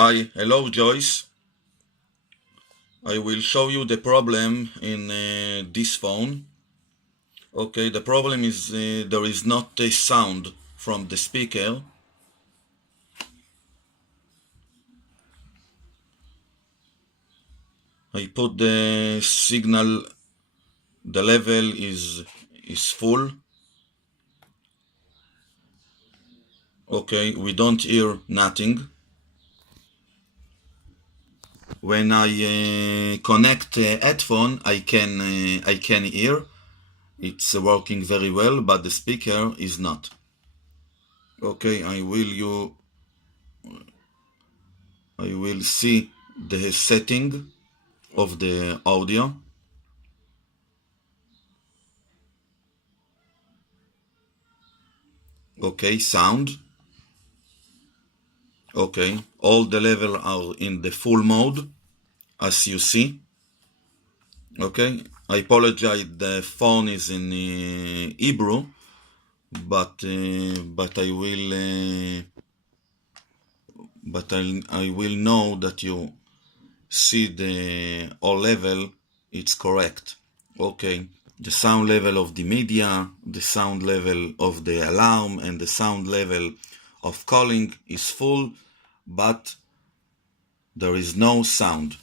Hi, hello Joyce. I will show you the problem in this phone. Okay, the problem is there is not a sound from the speaker. I put the signal, the level is full. Okay, we don't hear nothing. When I connect headphone, I can hear. It's working very well, but the speaker is not. Okay, I will see the setting of the audio. Okay, sound. Okay, all the levels are in the full mode, as you see. Okay, I apologize, the phone is in Hebrew, but I will know that you see the all level. It's correct. Okay, the sound level of the media, the sound level of the alarm, and the sound level of calling is full, but there is no sound.